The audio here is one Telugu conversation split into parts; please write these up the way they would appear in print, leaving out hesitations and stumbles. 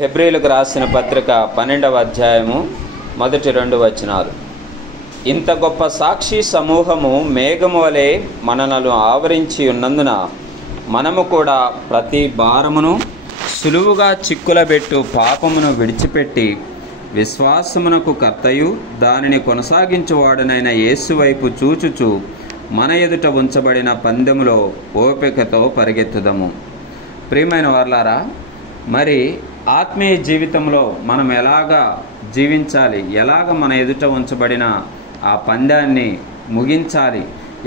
హెబ్రీయులకు రాసిన పత్రిక 12వ అధ్యాయము మొదటి 2 వచనాలు. ఇంత గొప్ప సాక్షి సమూహము మేఘము వలె మనలను ఆవరించి ఉన్నందున మనము కూడా ప్రతి భారమును సులువుగా చిక్కులబెట్టు పాపమును విడిచిపెట్టి విశ్వాసమునకు కర్తయు దానిని కొనసాగించువాడనైన యేసు వైపు చూచుచు మన ఎదుట ఉంచబడిన పందెములో ఓపికతో పరిగెత్తుదము. ప్రియమైన వారలారా, మరి ఆత్మీయ జీవితంలో మనం ఎలాగా జీవించాలి, ఎలాగ మన ఎదుట ఉంచబడిన ఆ పందాన్ని ముగించాలి,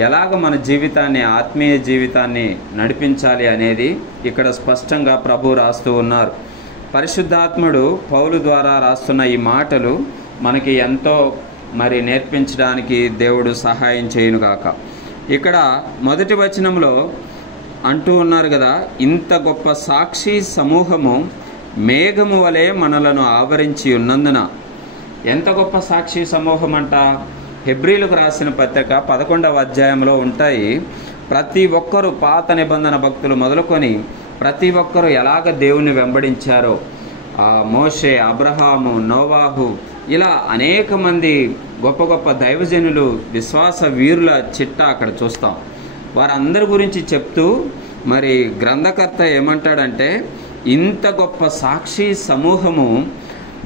ఎలాగ మన జీవితాన్ని, ఆత్మీయ జీవితాన్ని నడిపించాలి అనేది ఇక్కడ స్పష్టంగా ప్రభు రాస్తూ ఉన్నారు. పరిశుద్ధాత్ముడు పౌలు ద్వారా రాస్తున్న ఈ మాటలు మనకి ఎంతో నేర్పించడానికి దేవుడు సహాయం చేయునుగాక. ఇక్కడ మొదటి వచనంలో అంటూ ఉన్నారు కదా, ఇంత గొప్ప సాక్షి సమూహము మేఘము వలె మనలను ఆవరించి ఉన్నందున. ఎంత గొప్ప సాక్షి సమూహం అంట. హెబ్రీయులకు రాసిన పత్రిక 11వ అధ్యాయంలో ఉంటాయి. ప్రతి ఒక్కరూ, పాత నిబంధన భక్తులు మొదలుకొని ప్రతి ఒక్కరూ ఎలాగ దేవుని వెంబడించారో, మోషే, అబ్రహాము, నోవాహు, ఇలా అనేక మంది గొప్ప గొప్ప దైవజనులు, విశ్వాస వీరుల చిట్టా అక్కడ చూస్తాం. వారందరి గురించి చెప్తూ మరి గ్రంథకర్త ఏమంటాడంటే, ఇంత గొప్ప సాక్షి సమూహము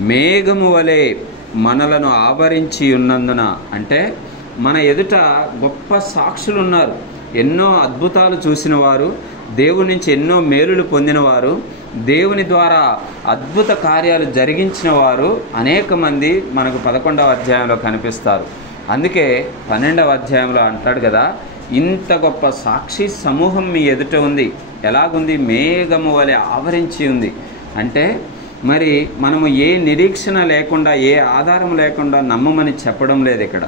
మేఘము వలె మనలను ఆవరించి ఉన్నందున. అంటే మన ఎదుట గొప్ప సాక్షులు ఉన్నారు. ఎన్నో అద్భుతాలు చూసిన వారు, దేవుని నుంచి ఎన్నో మేలులు పొందినవారు, దేవుని ద్వారా అద్భుత కార్యాలు జరిగించిన వారు అనేక మంది మనకు 11వ అధ్యాయంలో కనిపిస్తారు. అందుకే 12వ అధ్యాయంలో అంటాడు కదా, ఇంత గొప్ప సాక్షి సమూహం మీ ఎదుట ఉంది. ఎలాగుంది? మేఘము వలె ఆవరించి ఉంది. అంటే మరి మనము ఏ నిరీక్షణ లేకుండా, ఏ ఆధారం లేకుండా నమ్మమని చెప్పడం లేదు ఇక్కడ.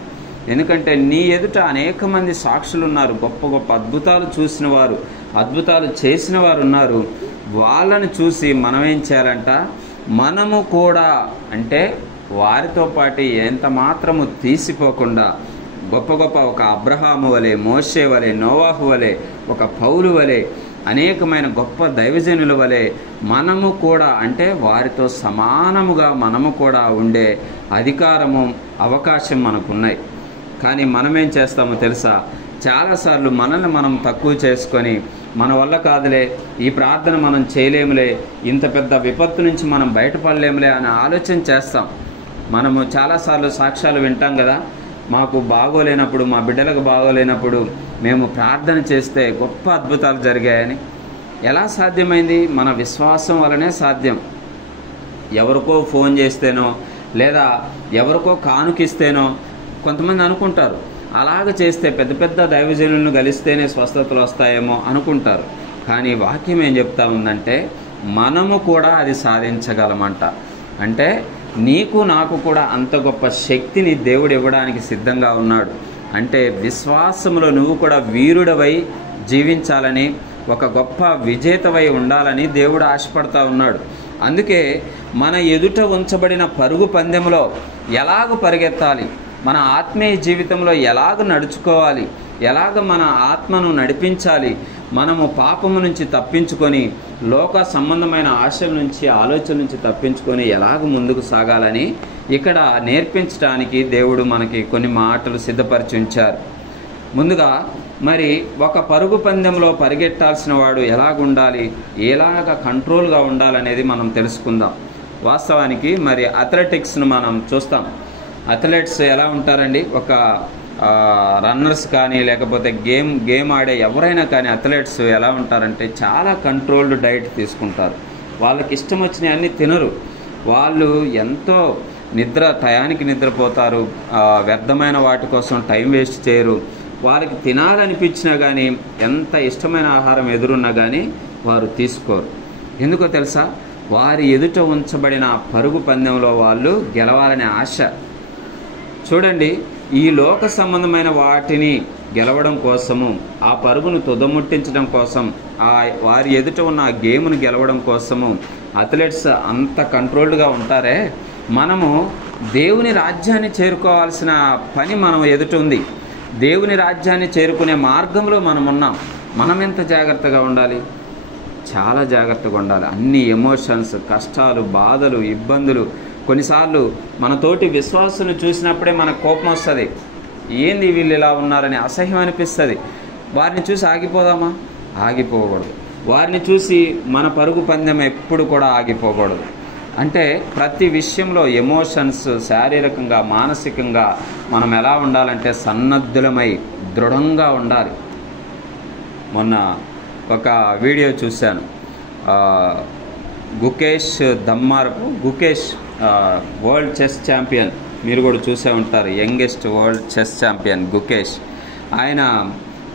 ఎందుకంటే నీ ఎదుట అనేక మంది సాక్షులు ఉన్నారు. గొప్ప గొప్ప అద్భుతాలు చూసిన వారు, అద్భుతాలు చేసిన వారు ఉన్నారు. వాళ్ళని చూసి మనం ఏం చేయాలంట? మనము కూడా, అంటే వారితో పాటు ఎంత మాత్రము తీసిపోకుండా గొప్ప గొప్ప ఒక అబ్రహాము వలె, మోషే వలె, నోవాహు వలె, ఒక పౌలు వలె, అనేకమైన గొప్ప దైవజనుల వలె మనము కూడా, అంటే వారితో సమానముగా మనము కూడా ఉండే అధికారము, అవకాశం మనకున్నాయి. కానీ మనమేం చేస్తామో తెలుసా? చాలాసార్లు మనల్ని మనం తక్కువ చేసుకొని, మన వల్ల కాదులే, ఈ ప్రార్థన మనం చేయలేములే, ఇంత పెద్ద విపత్తు నుంచి మనం బయటపడలేములే అని ఆలోచన చేస్తాం. మనము చాలాసార్లు సాక్ష్యాలు వింటాం కదా, మాకు బాగోలేనప్పుడు, మా బిడ్డలకు బాగోలేనప్పుడు మేము ప్రార్థన చేస్తే గొప్ప అద్భుతాలు జరిగాయని. ఎలా సాధ్యమైంది? మన విశ్వాసం వలనే సాధ్యం. ఎవరికో ఫోన్ చేస్తేనో, లేదా ఎవరికో కానుకిస్తేనో కొంతమంది అనుకుంటారు. అలాగ చేస్తే పెద్ద పెద్ద దైవజనులను కలిస్తేనే స్వస్థతలు వస్తాయేమో అనుకుంటారు. కానీ వాక్యం ఏం చెప్తా ఉందంటే, మనము కూడా అది సాధించగలమంట. అంటే నీకు నాకు కూడా అంత గొప్ప శక్తిని దేవుడు ఇవ్వడానికి సిద్ధంగా ఉన్నాడు. అంటే విశ్వాసములో నువ్వు కూడా వీరుడవై జీవించాలని, ఒక గొప్ప విజేతవై ఉండాలని దేవుడు ఆశపడతా ఉన్నాడు. అందుకే మన ఎదుట ఉంచబడిన పరుగు పందెంలో ఎలాగ పరిగెత్తాలి, మన ఆత్మీయ జీవితంలో ఎలాగ నడుచుకోవాలి, ఎలాగ మన ఆత్మను నడిపించాలి, మనము పాపము నుంచి తప్పించుకొని, లోక సంబంధమైన ఆశల నుంచి, ఆలోచన నుంచి తప్పించుకొని ఎలాగ ముందుకు సాగాలని ఇక్కడ నేర్పించడానికి దేవుడు మనకి కొన్ని మాటలు సిద్ధపరిచి ఉంచారు. ముందుగా మరి ఒక పరుగు పందెంలో పరిగెట్టాల్సిన వాడు ఎలాగుండాలి, ఎలాగ కంట్రోల్గా ఉండాలనేది మనం తెలుసుకుందాం. వాస్తవానికి మరి అథ్లెటిక్స్ను మనం చూస్తాం. అథ్లెట్స్ ఎలా ఉంటారండి? ఒక రన్నర్స్ కానీ, లేకపోతే గేమ్ ఆడే ఎవరైనా కానీ అథ్లెట్స్ ఎలా ఉంటారంటే చాలా కంట్రోల్డ్ డైట్ తీసుకుంటారు. వాళ్ళకి ఇష్టం వచ్చినవి అన్నీ తినరు. వాళ్ళు ఎంతో టయానికి నిద్రపోతారు. వ్యర్థమైన వాటి కోసం టైం వేస్ట్ చేయరు. వాళ్ళకి తినాలనిపించినా కానీ, ఎంత ఇష్టమైన ఆహారం ఎదురున్నా కానీ వారు తీసుకోరు. ఎందుకో తెలుసా? వారి ఎదుట ఉంచబడిన పరుగు పందెంలో వాళ్ళు గెలవాలనే ఆశ. చూడండి, ఈ లోక సంబంధమైన వాటిని గెలవడం కోసము, ఆ పరుగును తుదముట్టించడం కోసం, వారి ఎదుట ఉన్న ఆ గేమ్ను గెలవడం కోసము అథ్లెట్స్ అంత కంట్రోల్డ్గా ఉంటారే. మనము దేవుని రాజ్యాన్ని చేరుకోవాల్సిన పని మనం ఎదుట ఉంది. దేవుని రాజ్యాన్ని చేరుకునే మార్గంలో మనం ఉన్నాం. మనం ఎంత జాగ్రత్తగా ఉండాలి? చాలా జాగ్రత్తగా ఉండాలి. అన్ని ఎమోషన్స్, కష్టాలు, బాధలు, ఇబ్బందులు, కొన్నిసార్లు మనతోటి విశ్వాసులను చూసినప్పుడే మనకు కోపం వస్తుంది. ఏంది వీళ్ళు ఇలా ఉన్నారని అసహ్యం అనిపిస్తుంది. వారిని చూసి ఆగిపోదామా? ఆగిపోకూడదు. వారిని చూసి మన పరుగు పందెం ఎప్పుడు కూడా ఆగిపోకూడదు. అంటే ప్రతి విషయంలో ఎమోషన్స్, శారీరకంగా, మానసికంగా మనం ఎలా ఉండాలంటే సన్నద్ధులమై దృఢంగా ఉండాలి. మొన్న ఒక వీడియో చూశాను. Gukesh Dommaraju, Gukesh world chess champion, మీరు కూడా చూసే ఉంటారు. Youngest world chess champion Gukesh. ఆయన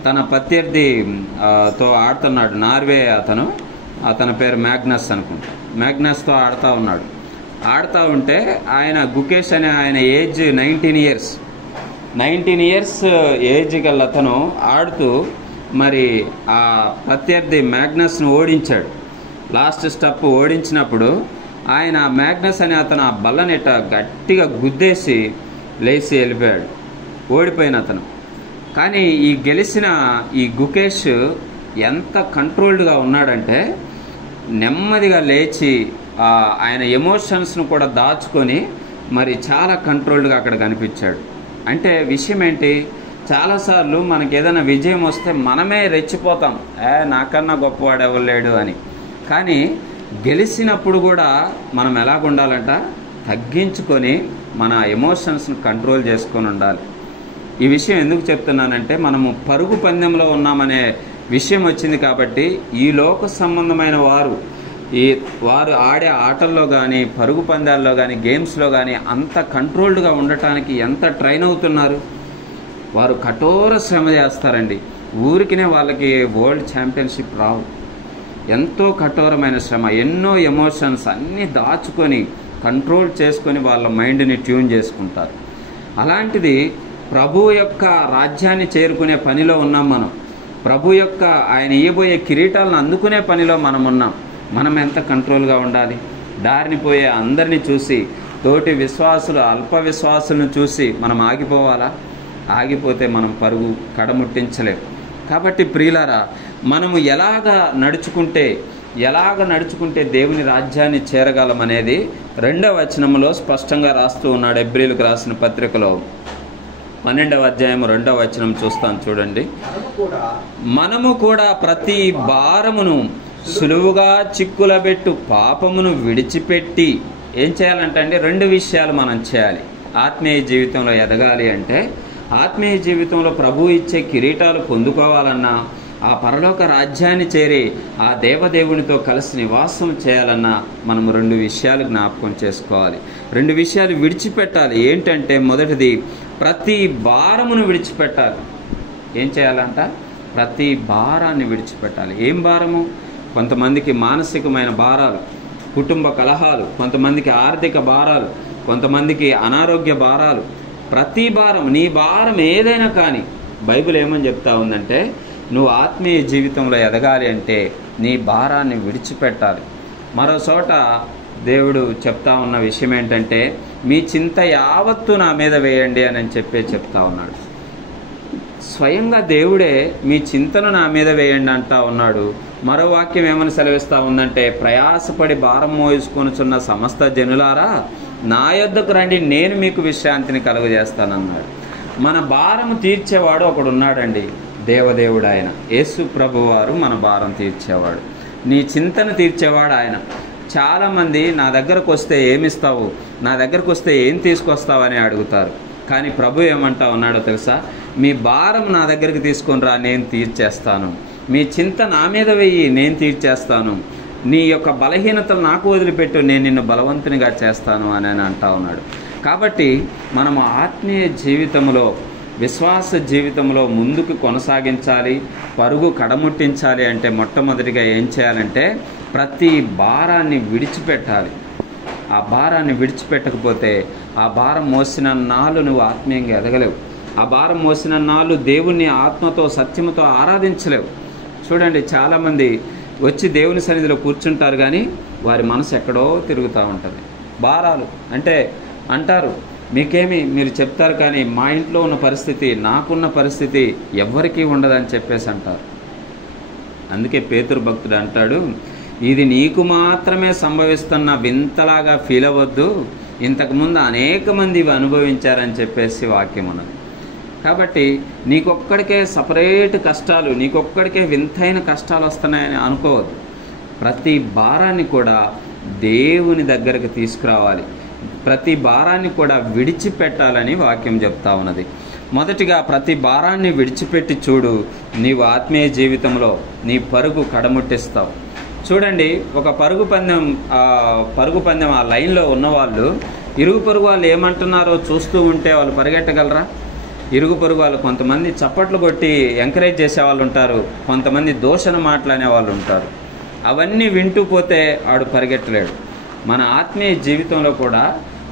తన ప్రత్యర్థితో ఆడుతున్నాడు. నార్వే అతని పేరు మ్యాగ్నస్ అనుకుంటా. మ్యాగ్నస్తో ఆడుతూ ఉన్నాడు. ఆడుతూ ఉంటే గుకేష్ అనే ఆయన ఏజ్ 19 ఇయర్స్ ఏజ్ గల అతను ఆడుతూ మరి ఆ ప్రత్యర్థి మ్యాగ్నస్ను ఓడించాడు. లాస్ట్ స్టెప్ ఓడించినప్పుడు మ్యాగ్నస్ అనే అతను ఆ బల్లనిట గట్టిగా గుద్దేసి లేచి వెళ్ళిపోయాడు, ఓడిపోయిన అతను. కానీ గెలిచిన ఈ గుకేష్ ఎంత కంట్రోల్డ్గా ఉన్నాడంటే నెమ్మదిగా లేచి ఆయన ఎమోషన్స్ను కూడా దాచుకొని మరి చాలా కంట్రోల్డ్గా అక్కడ కనిపించాడు. అంటే విషయం ఏంటి? చాలాసార్లు మనకి ఏదైనా విజయం వస్తే మనమే రెచ్చిపోతాం, నాకన్నా గొప్పవాడు ఎవరు లేడు అని. కానీ గెలిచినప్పుడు కూడా మనం ఎలాగుండాలంట? తగ్గించుకొని మన ఎమోషన్స్ను కంట్రోల్ చేసుకొని ఉండాలి. ఈ విషయం ఎందుకు చెప్తున్నానంటే మనము పరుగు పందెంలో ఉన్నామనే విషయం వచ్చింది కాబట్టి ఈ లోక సంబంధమైన వారు ఆడే ఆటల్లో కానీ, పరుగు పందాల్లో కానీ, గేమ్స్లో కానీ అంత కంట్రోల్డ్గా ఉండటానికి ఎంత ట్రైన్ అవుతున్నారు. వారు కఠోర శ్రమ చేస్తారండి. ఊరికినే వాళ్ళకి వరల్డ్ ఛాంపియన్షిప్ రావు. ఎంతో కఠోరమైన శ్రమ, ఎన్నో ఎమోషన్స్ అన్నీ దాచుకొని కంట్రోల్ చేసుకొని వాళ్ళ మైండ్ని ట్యూన్ చేసుకుంటారు. అలాంటిది ప్రభు యొక్క రాజ్యాన్ని చేరుకునే పనిలో ఉన్నాం మనం. ప్రభు యొక్క ఆయన ఇయ్యబోయే కిరీటాలను అందుకునే పనిలో మనం ఉన్నాం. మనం ఎంత కంట్రోల్గా ఉండాలి? దారిని పోయే అందరినీ చూసి, తోటి విశ్వాసులు, అల్ప విశ్వాసులను చూసి మనం ఆగిపోవాలా? ఆగిపోతే మనం పరుగు కడముట్టించలేం. కాబట్టి ప్రియులారా, మనము ఎలాగ నడుచుకుంటే దేవుని రాజ్యాన్ని చేరగలమనేది 2వ వచనంలో స్పష్టంగా రాస్తూ ఉన్నాడు. హెబ్రీయులకు రాసిన పత్రికలో 12వ అధ్యాయం 2వ వచనం చూస్తాను చూడండి. మనము కూడా ప్రతి భారమును సులువుగా చిక్కులబెట్టు పాపమును విడిచిపెట్టి ఏం చేయాలంటే అండి 2 విషయాలు మనం చేయాలి. ఆత్మీయ జీవితంలో ఎదగాలి అంటే, ఆత్మీయ జీవితంలో ప్రభు ఇచ్చే కిరీటాలు పొందుకోవాలన్నా, ఆ పరలోక రాజ్యాన్ని చేరి ఆ దేవదేవునితో కలిసి నివాసం చేయాలన్నా మనం 2 విషయాలు జ్ఞాపకం చేసుకోవాలి. 2 విషయాలు విడిచిపెట్టాలి. ఏంటంటే మొదటిది ప్రతి భారమును విడిచిపెట్టాలి. ఏం చేయాలంట? ప్రతి భారాన్ని విడిచిపెట్టాలి. ఏం భారము? కొంతమందికి మానసికమైన భారాలు, కుటుంబ కలహాలు, కొంతమందికి ఆర్థిక భారాలు, కొంతమందికి అనారోగ్య భారాలు. ప్రతి భారం, నీ భారం ఏదైనా కానీ బైబిల్ ఏమని చెప్తా ఉందంటే, నువ్వు ఆత్మీయ జీవితంలో ఎదగాలి అంటే నీ భారాన్ని విడిచిపెట్టాలి. మరో చోట దేవుడు చెప్తా ఉన్న విషయం ఏంటంటే, మీ చింత యావత్తు నా మీద వేయండి అని చెప్తా ఉన్నాడు. స్వయంగా దేవుడే మీ చింతను నా మీద వేయండి అంటా ఉన్నాడు. మరో వాక్యం ఏమని సెలవిస్తూ ఉందంటే, ప్రయాసపడి భారం మోసుకొనుచున్న సమస్త జనులారా నా యొద్దకు రండి, నేను మీకు విశ్రాంతిని కలుగజేస్తానన్నాడు. మన భారము తీర్చేవాడు ఒకడున్నాడండి, దేవదేవుడు ఆయన. యేసు ప్రభువారు మన భారం తీర్చేవాడు, నీ చింతను తీర్చేవాడు ఆయన. చాలామంది నా దగ్గరకు వస్తే ఏమిస్తావు, నా దగ్గరకు వస్తే ఏం తీసుకొస్తావు అని అడుగుతారు. కానీ ప్రభు ఏమంటా ఉన్నాడో తెలుసా? మీ భారం నా దగ్గరికి తీసుకొని రా, నేను తీర్చేస్తాను. మీ చింత నా మీద వెయ్యి, నేను తీర్చేస్తాను. నీ యొక్క బలహీనతలు నాకు వదిలిపెట్టు, నేను నిన్ను బలవంతునిగా చేస్తాను అని అంటా ఉన్నాడు. కాబట్టి మనము ఆత్మీయ జీవితంలో, విశ్వాస జీవితంలో ముందుకు కొనసాగించాలి, పరుగు కడముట్టించాలి అంటే మొట్టమొదటిగా ఏం చేయాలంటే ప్రతి భారాన్ని విడిచిపెట్టాలి. ఆ భారాన్ని విడిచిపెట్టకపోతే ఆ భారం మోసిన నాళ్ళు నువ్వు ఆత్మీయంగా ఎదగలేవు. ఆ భారం మోసిన నాళ్ళు దేవుణ్ణి ఆత్మతో సత్యముతో ఆరాధించలేవు. చూడండి, చాలామంది వచ్చి దేవుని సన్నిధిలో కూర్చుంటారు కానీ వారి మనసు ఎక్కడో తిరుగుతూ ఉంటుంది. భారాలు అంటే అంటారు, మీకేమి మీరు చెప్తారు కానీ మా ఇంట్లో ఉన్న పరిస్థితి, నాకున్న పరిస్థితి ఎవ్వరికీ ఉండదని చెప్పేసి అంటారు. అందుకే పేతురు భక్తుడు అంటాడు, ఇది నీకు మాత్రమే సంభవిస్తున్న వింతలాగా ఫీల్ అవ్వద్దు, ఇంతకుముందు అనేక మంది ఇవి అనుభవించారని చెప్పేసి వాక్యం ఉన్నది. కాబట్టి నీకొక్కడికే సపరేట్ కష్టాలు, నీకొక్కడికే వింతైన కష్టాలు వస్తున్నాయని అనుకోవద్దు. ప్రతి భారాన్ని కూడా దేవుని దగ్గరకు తీసుకురావాలి, ప్రతి భారాన్ని కూడా విడిచిపెట్టాలని వాక్యం చెప్తా ఉన్నది. మొదటిగా ప్రతి భారాన్ని విడిచిపెట్టి చూడు, నీవు ఆత్మీయ జీవితంలో నీ పరుగు కడముట్టిస్తావు. చూడండి, ఒక పరుగు పందెం ఆ లైన్లో ఉన్నవాళ్ళు ఇరుగు పొరుగు వాళ్ళు ఏమంటున్నారో చూస్తూ ఉంటే వాళ్ళు పరిగెట్టగలరా? ఇరుగు పొరుగు వాళ్ళు కొంతమంది చప్పట్లు కొట్టి ఎంకరేజ్ చేసే వాళ్ళు ఉంటారు, కొంతమంది దూషణ మాట్లాడే వాళ్ళు ఉంటారు. అవన్నీ వింటూ పోతే ఆడు పరిగెట్టలేడు. మన ఆత్మీయ జీవితంలో కూడా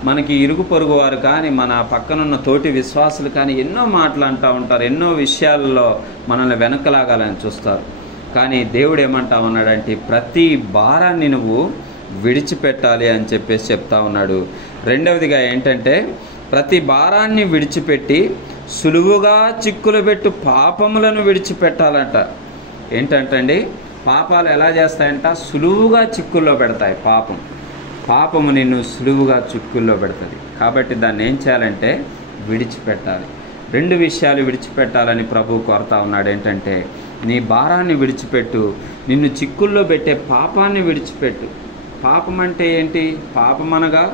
మనకి ఇరుగు పొరుగు వారు కానీ మన పక్కనున్న తోటి విశ్వాసులు కానీ ఎన్నో మాటలు అంటూ ఉంటారు, ఎన్నో విషయాల్లో మనల్ని వెనకలాగాలని చూస్తారు. కానీ దేవుడు ఏమంటా ఉన్నాడంటే ప్రతి భారాన్ని నువ్వు విడిచిపెట్టాలి అని చెప్పేసి చెప్తా ఉన్నాడు. రెండవదిగా ఏంటంటే ప్రతి భారాన్ని విడిచిపెట్టి సులువుగా చిక్కులు పెట్టు పాపములను విడిచిపెట్టాలంట. ఏంటంటండి, పాపాలు ఎలా చేస్తాయంట? సులువుగా చిక్కుల్లో పెడతాయి. పాపము నిన్ను సులువుగా చిక్కుల్లో పెడుతుంది. కాబట్టి దాన్ని ఏం చేయాలంటే విడిచిపెట్టాలి. 2 విషయాలు విడిచిపెట్టాలని ప్రభువు కోరుతా ఉన్నాడు. ఏంటంటే నీ భారాన్ని విడిచిపెట్టు, నిన్ను చిక్కుల్లో పెట్టే పాపాన్ని విడిచిపెట్టు. పాపం అంటే ఏంటి? పాపం అనగా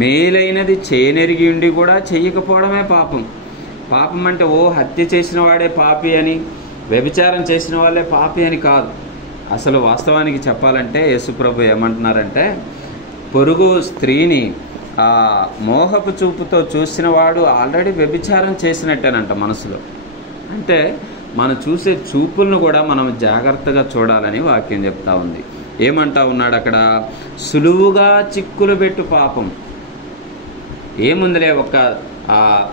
మేలైనది చేయనెరిగి ఉండి కూడా చెయ్యకపోవడమే పాపం. పాపం అంటే హత్య చేసిన వాడే పాపి అని, వ్యభిచారం చేసిన వాళ్ళే పాపి అని కాదు. అసలు వాస్తవానికి చెప్పాలంటే యేసుప్రభు ఏమంటున్నారంటే పొరుగు స్త్రీని ఆ మోహపు చూపుతో చూసిన వాడు ఆల్రెడీ వ్యభిచారం చేసినట్టేనంట మనసులో. అంటే మనం చూసే చూపులను కూడా మనం జాగ్రత్తగా చూడాలని వాక్యం చెప్తా ఉంది. ఏమంటా ఉన్నాడు అక్కడ? సులువుగా చిక్కులు పెట్టు పాపం. ఏముందిలే,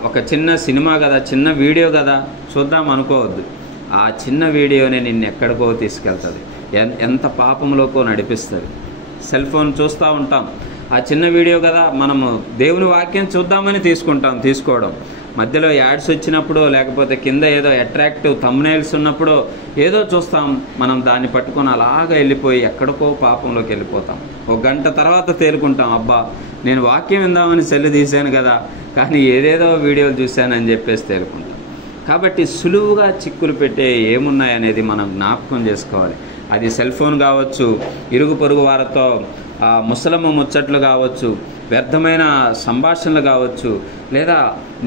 ఒక చిన్న సినిమా కదా, చిన్న వీడియో కదా, చూద్దాం అనుకోవద్దు. ఆ చిన్న వీడియోనే నిన్ను ఎక్కడికో తీసుకెళ్తుంది, ఎంత పాపంలోకో నడిపిస్తుంది. సెల్ ఫోన్ చూస్తూ ఉంటాం, ఆ చిన్న వీడియో కదా, మనము దేవుని వాక్యం చూద్దామని తీసుకోవడం మధ్యలో యాడ్స్ వచ్చినప్పుడు, లేకపోతే కింద ఏదో అట్రాక్టివ్ థంబ్నెయిల్స్ ఉన్నప్పుడు ఏదో చూస్తాం, మనం దాన్ని పట్టుకొని అలాగా వెళ్ళిపోయి ఎక్కడికో పాపంలోకి వెళ్ళిపోతాం. 1 గంట తర్వాత తేలుకుంటాం, అబ్బా నేను వాక్యం విందామని సెల్ తీశాను కదా, కానీ ఏదేదో వీడియోలు చూశానని చెప్పేసి తేలుకుంటాం. కాబట్టి సులువుగా చిక్కులు పెట్టే ఏమున్నాయనేది మనం జ్ఞాపకం చేసుకోవాలి. అది సెల్ ఫోన్ కావచ్చు, ఇరుగు పొరుగు వారితో ముసలమ్మ ముచ్చట్లు కావచ్చు, వ్యర్థమైన సంభాషణలు కావచ్చు, లేదా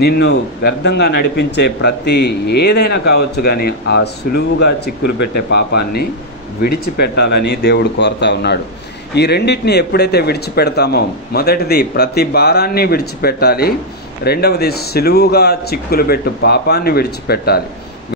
నిన్ను వ్యర్థంగా నడిపించే ఏదైనా కావచ్చు. కానీ ఆ సులువుగా చిక్కులు పెట్టే పాపాన్ని విడిచిపెట్టాలని దేవుడు కోరుతా ఉన్నాడు. ఈ రెండింటిని ఎప్పుడైతే విడిచిపెడతామో, మొదటిది ప్రతి భారాన్ని విడిచిపెట్టాలి, రెండవది సులువుగా చిక్కులు పెట్టు పాపాన్ని విడిచిపెట్టాలి.